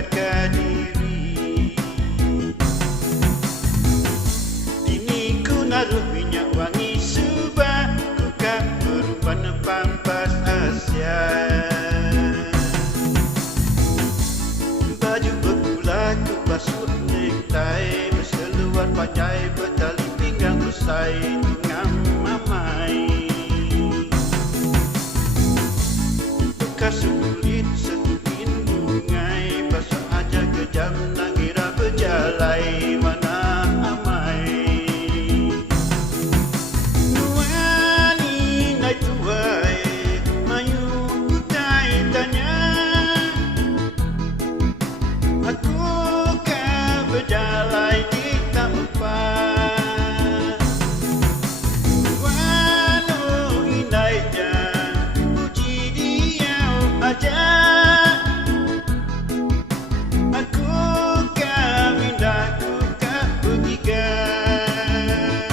mengikat diri. Dini ku naruh minyak wangi subah, ku kak berubah pampas Asia. Baju berpula ku basuh necktie, berseluar panjai bertali pinggang usai tengah mamai. Bekas kulit setupin bungai, basah aja kejam nangira berjalai mana amai. Nuani nai tuai, mayu kutai tanya, aku kah berjalai di tak upah. Walau indai jan, puji dia aja. Aku kah minda, aku kah bergigar.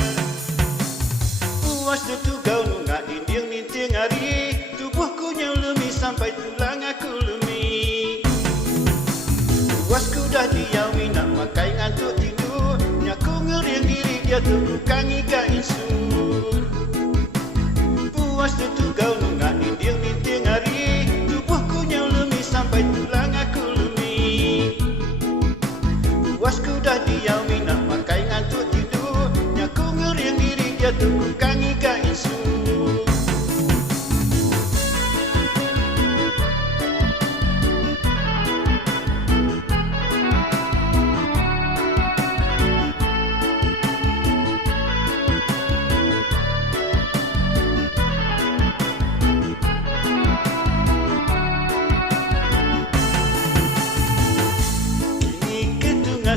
Puas tertugau nunggak dinding ninting hari, tubuhku yang lumi sampai tulang aku lumi. Puasku dah diawi nak makai ngantuk tidur, nyaku ngeriang diri dia terbukan ika insur. Puas tertugau nunggak dinding ninting hari, tubuhku yang lumi sampai tulang aku lumi. Puasku dah diawi nak makai ngantuk tidur, nyaku ngeriang diri dia terbukan ika insur.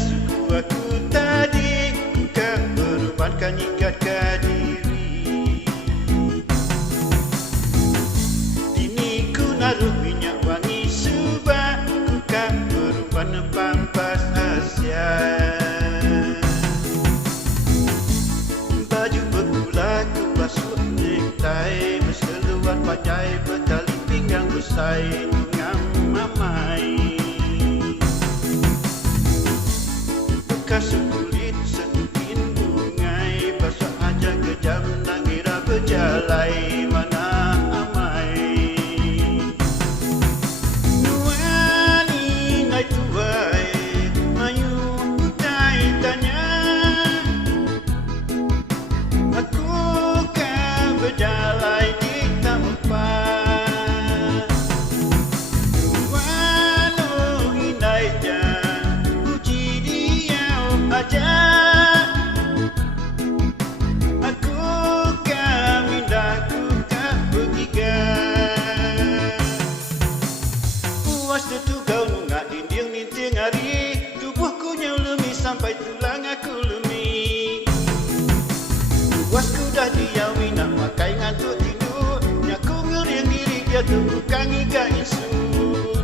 Suku aku tadi, ku kah berubahkan ikat diri. Dini ku naruh minyak wangi subah, ku kah berubah pampas Asia. Baju berpula ku basuh necktie, berseluar panjai bertali pinggang usai tengah mamai. Bekas kulit setupin bungai, basah aja kejam nangira berjalai mana amai. Nuani nai tuai, mayu kutai tanya, aku kah berjalai di tak upah. Walau indai jan, puji dia aja. Aku kah minda, aku kah bergigar. Puas tertugau nunggak dinding ninting hari, tubuhku yang lumi sampai tulang aku lumi. Puasku dah diawi nak makai ngantuk tidur, nyaku ngeriang diri dia terbukan ika insur.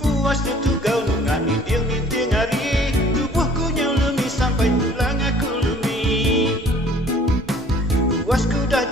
Puas tertugau nunggak dinding ninting hari, tubuhku yang lumi sampai tulang aku lumi. Puasku dah